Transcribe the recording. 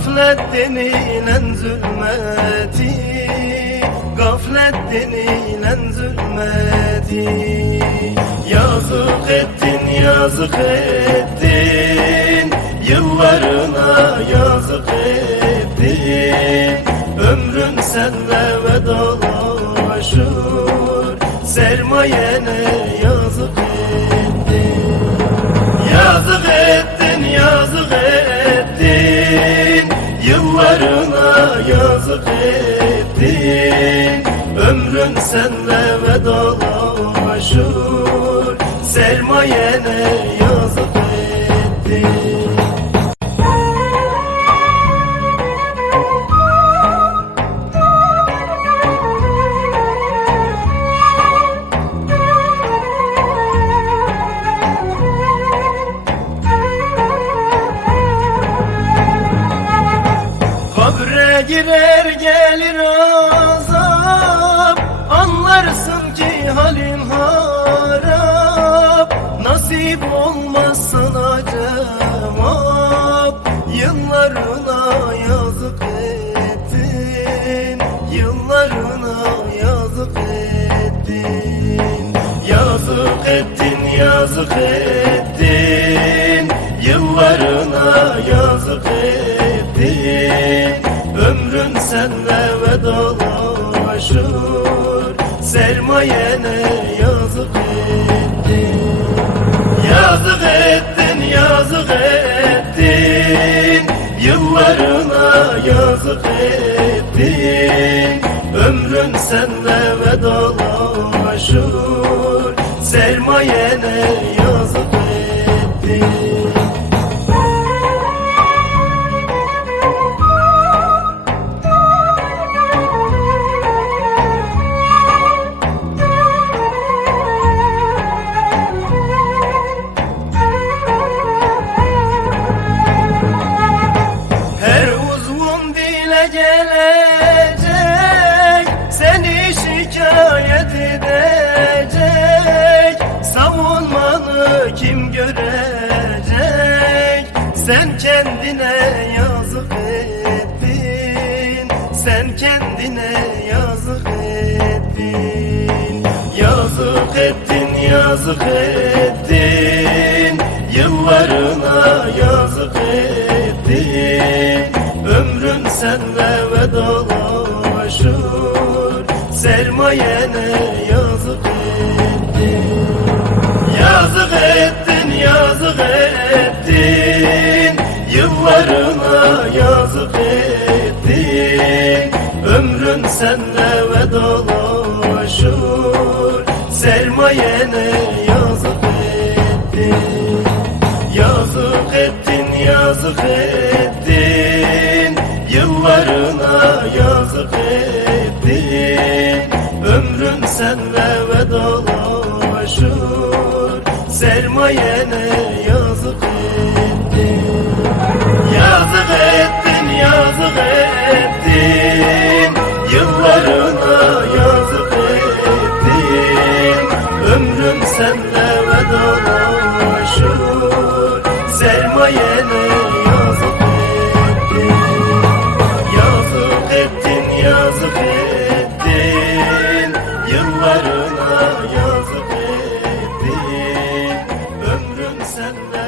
Gaflet denilen zulmeti, gaflet denilen zulmeti. Yazık ettin, yazık ettin, yıllarına yazık ettin. Ömrün senle vedalaşır, sermayene yazık ettin. Yazık ettin, yazık ettin, yıllarına yazık ettin. Ömrün senle vedalaşır, sermayene yazık ettin. Kabre girer gelir azap, anlarsın ki halin harap. Nasip olmaz sana cevap, yıllarına yazık ettin, yıllarına yazık ettin. Yazık ettin, yazık ettin, yıllarına yazık ettin. Ömrün senle vedalaşır, sermayene yazık ettin. Yazık ettin, yazık ettin, yıllarına yazık ettin. Ömrün senle vedalaşır, sermayene yazık ettin. Gelecek, seni şikayet edecek, savunmanı kim görecek? Sen kendine yazık ettin, sen kendine yazık ettin. Yazık ettin, yazık ettin, yıllarına yazık ettin. Ömrün senle vedalaşır, sermayene yazık ettin. Yazık ettin, yazık ettin, yıllarına yazık ettin. Ömrün senle vedalaşır, sermayene yazık ettin. Yazık ettin, yazık ettin, yıllarına yazık ettin. Ömrün senle vedalaşır, sermayene yazık ettin. Yazık ettin, yazık ettin, yıllarına yazık ettin. Ömrün senle vedalaşır, sermayene yazık ettin. Yazık ettin, yazık ettin, yıllarına yazık ettin. Ömrün senle